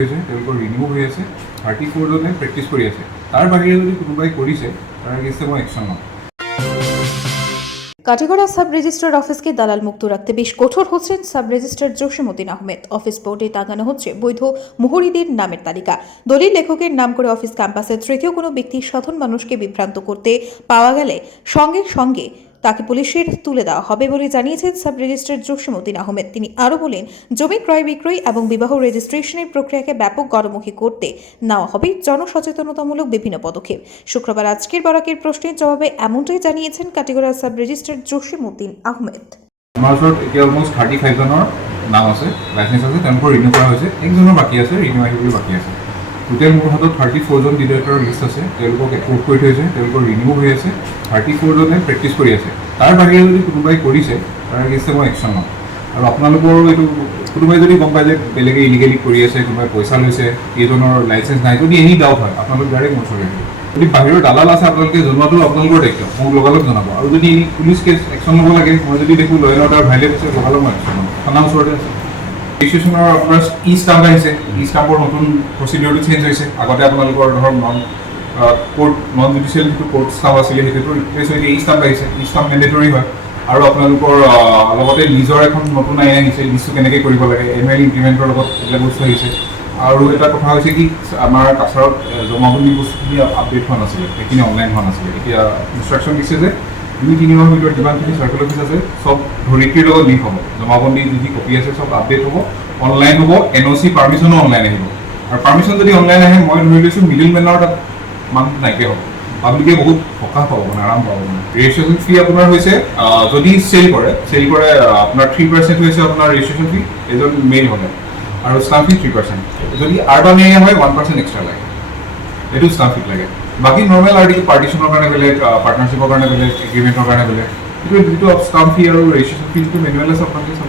তেওঁলোকৰ ৰিনিউ হৈ আছে 34 জনে প্ৰেক্টিছ কৰি আছে তাৰ বাহিৰে যদি কোনোবাই কৰিছে তাৰ এগেইনষ্টে মই একশ্যন ল'ম। কাটিগড়া সাব রেজিস্ট্রার অফিসকে দালাল মুক্ত রাখতে বেশ কঠোর হচ্ছেন sub registrar Jasimuddin Ahmed. Office বোর্ডে টাঙানো হচ্ছে বৈধ মুহুরিদের নামের তালিকা। দলিল লেখকের নাম করে অফিস ক্যাম্পাসের তৃতীয় কোনো ব্যক্তি সাধারণ মানুষকে বিভ্রান্ত করতে পাওয়া গেলে সঙ্গে সঙ্গে তাকে পুলিশের তুলে দেওয়া হবে বলে জানিয়েছেন সাব রেজিস্ট্রার জসিমউদ্দিন আহমেদ। তিনি আরও বলেন, জমি ক্রয় বিক্রয় এবং বিবাহ রেজিস্ট্রেশনের প্রক্রিয়াকে ব্যাপক গণমুখী করতে নেওয়া হবে জনসচেতনতামূলক বিভিন্ন পদক্ষেপ। শুক্রবার আজকের বরাকের প্রশ্নের জবাবে এমনটাই জানিয়েছেন কাটিগড়া সাব রেজিস্ট্রার জসিমউদ্দিন আহমেদ। আমাৰ ওচৰত এতিয়া অলমষ্ট 35 জনৰ নাম আছে, লাইচেঞ্চ আছে, তেওঁলোকৰ ৰিনিউ কৰা হৈছে, একজনৰ বাকী আছে, ৰিনিউ আহিবলৈ বাকী আছে। টোটেল মোৰ হাতত 34 জন ডিৰেক্টৰৰ লিষ্ট আছে, তেওঁলোকক এপ্ৰুভ কৰি থৈছে, তেওঁলোকৰ ৰিনিউ হৈ আছে 34 জনে প্ৰেক্টিছ কৰি আছে তাৰ বাহিৰে যদি কোনোবাই কৰিছে তাৰ এগেইনষ্টে মই একশ্যন ল'ম। আৰু আপোনালোকৰ এইটো কোনোবাই যদি গম পায় যে বেলেগে ইলিগেলি কৰি আছে, কোনোবাই পইচা লৈছে, এইজনৰ লাইচেঞ্চ নাই, যদি এনি ডাউট হয় আপোনালোক ডাইৰেক্ট মোৰ ওচৰলৈ আহিব। যদি বাহিৰৰ দালাল আছে আপোনালোকে জনোৱাটো আপোনালোকৰ দায়িত্ব, মোক লগালগ জনাব। আৰু যদি পুলিচ কেছ একশ্যন ল'ব লাগে, মই যদি দেখোঁ ল এণ্ড অৰ্ডাৰ ভাইলেট হৈছে, লগালগ মই একশ্যন ল'ম। থানা ওচৰতে আছে। ৰেজিষ্ট্ৰেশ্যনৰ আপোনাৰ ই ষ্টাম্প আহিছে, ই ষ্টাম্পৰ নতুন প্ৰচিডিউৰটো চেঞ্জ হৈছে। আগতে আপোনালোকৰ ধৰক নন জুডিচিয়েল যিটো কোৰ্ট ষ্টাম্প আছিলে সেইটোতো ৰিপ্লেচ হৈ ই ষ্টাম্প আহিছে, ই ষ্টাম্প মেণ্ডেটৰী হয়। আৰু আপোনালোকৰ লগতে লিজৰ এখন নতুন আইন আহিছে, লিজটো কেনেকৈ কৰিব লাগে, এনুৱেল ইনক্ৰিমেণ্টৰ লগত এইবিলাক বস্তু আহিছে। আৰু এটা কথা হৈছে কি, আমাৰ কাছাৰত জমাবন্দী বস্তুখিনি আপডেট হোৱা নাছিলে, সেইখিনি অনলাইন হোৱা নাছিলে। এতিয়া ইনষ্ট্ৰাকশ্যন দিছে যে 2-3 মাহৰ ভিতৰত যিমানখিনি চাৰ্কেল অফিচ আছে চব ধৰিত্ৰীৰ লগত লিংক হ'ব, জমাবন্দী যি কপি আছে চব আপডেট হ'ব, অনলাইন হ'ব, NOC পাৰ্মিশ্যনো অনলাইন আহিব। আৰু পাৰ্মিশ্যন যদি অনলাইন আহে, মই ধৰি লৈছোঁ মিডিল মেনৰ তাত মানুহ নাইকিয়া হ'ব, পাব্লিকে বহুত সকাহ পাব, মানে আৰাম পাব। মানে ৰেজিষ্ট্ৰেশ্যন ফি আপোনাৰ হৈছে যদি চেল কৰে আপোনাৰ 3% হৈছে আপোনাৰ ৰেজিষ্ট্ৰেশ্যন ফি এজন মেইন হ'লে, আৰু ষ্টাম্প ফি 3%। যদি আৰ্বান এৰিয়া হয় 1% এক্সট্ৰা লাগে, এইটো ষ্টাম্প ফিত লাগে। বাকী নৰ্মেল আৰ্টিকেল পাৰ্টিশ্যনৰ কাৰণে বেলেগ, পাৰ্টনাৰশ্বিপৰ কাৰণে বেলেগ, এগ্ৰিমেণ্টৰ কাৰণে বেলেগ, কিন্তু যিটো ষ্টাম্প ফি আৰু ৰেজিষ্ট্ৰেশ্যন ফি যিটো মেনুৱেল আছে আপোনালোকে চাব